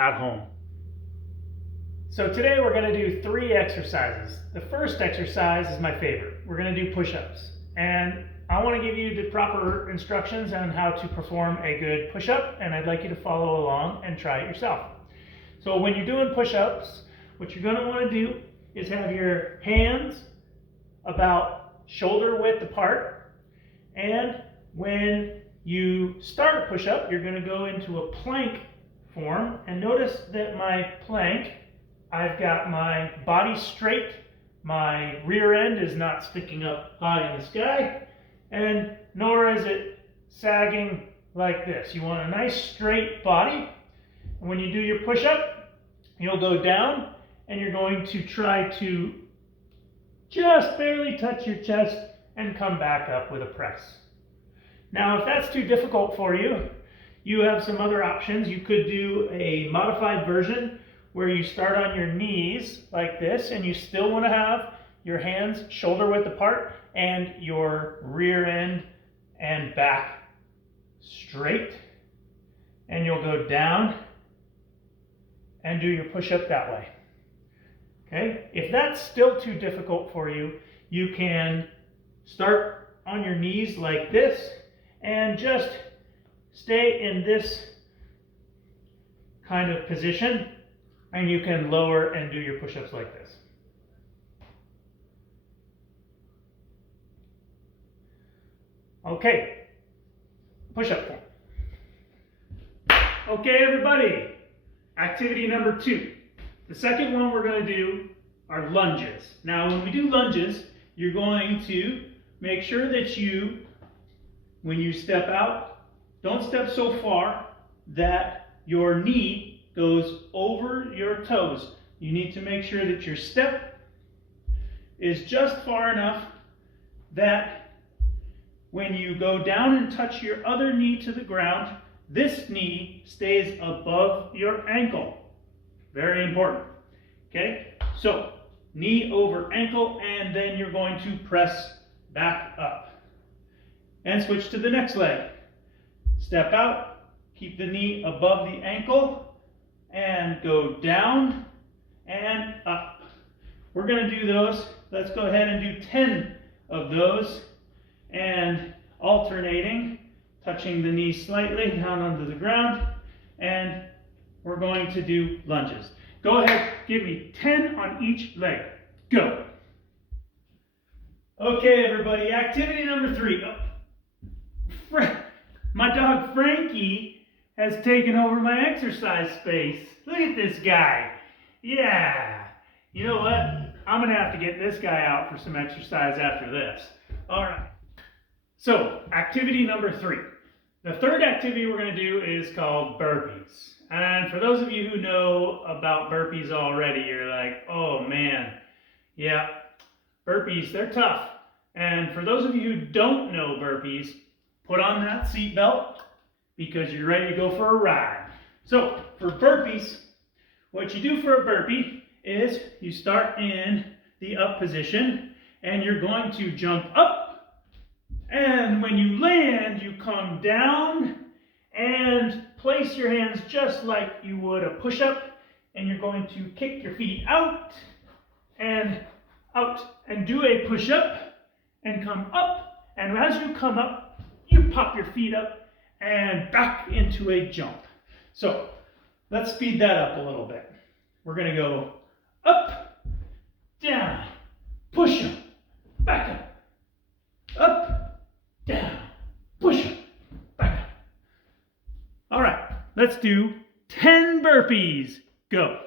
at home. So today we're going to do 3 exercises. The first exercise is my favorite. We're going to do push-ups. And I want to give you the proper instructions on how to perform a good push-up, and I'd like you to follow along and try it yourself. So when you're doing push-ups, what you're going to want to do is have your hands about shoulder width apart, and when you start a push-up, you're going to go into a plank form, and notice that my plank, I've got my body straight, my rear end is not sticking up high in the sky, and nor is it sagging like this. You want a nice straight body, and when you do your push-up, you'll go down, and you're going to try to just barely touch your chest and come back up with a press. Now, if that's too difficult for you, you have some other options. You could do a modified version where you start on your knees like this, and you still want to have your hands shoulder width apart and your rear end and back straight. And you'll go down and do your push-up that way. Okay? If that's still too difficult for you, you can start on your knees like this and just stay in this kind of position, and you can lower and do your push-ups like this. Okay, push-up form. Okay, everybody, activity number 2. The second one we're going to do are lunges. Now, when we do lunges, you're going to make sure that you, when you step out, don't step so far that your knee goes over your toes. You need to make sure that your step is just far enough that when you go down and touch your other knee to the ground, this knee stays above your ankle. Very important. Okay? So, knee over ankle, and then you're going to press back up. And switch to the next leg. Step out, keep the knee above the ankle, and go down and up. We're going to do those. Let's go ahead and do 10 of those, and alternating, touching the knee slightly down onto the ground, and we're going to do lunges. Go ahead, give me 10 on each leg. Go. Okay, everybody, activity number 3. My dog Frankie has taken over my exercise space. Look at this guy. Yeah. You know what? I'm going to have to get this guy out for some exercise after this. All right. So, activity number 3. The third activity we're going to do is called burpees. And for those of you who know about burpees already, you're like, oh man, yeah, burpees, they're tough. And for those of you who don't know burpees, put on that seatbelt because you're ready to go for a ride. So, for burpees, what you do for a burpee is you start in the up position, and you're going to jump up, and when you land, you come down and place your hands just like you would a push-up, and you're going to kick your feet out, and do a push-up, and come up, and as you come up, you pop your feet up, and back into a jump. So, let's speed that up a little bit. We're going to go up, down, push up, back up, down, push up, back up. All right, let's do 10 burpees. Go.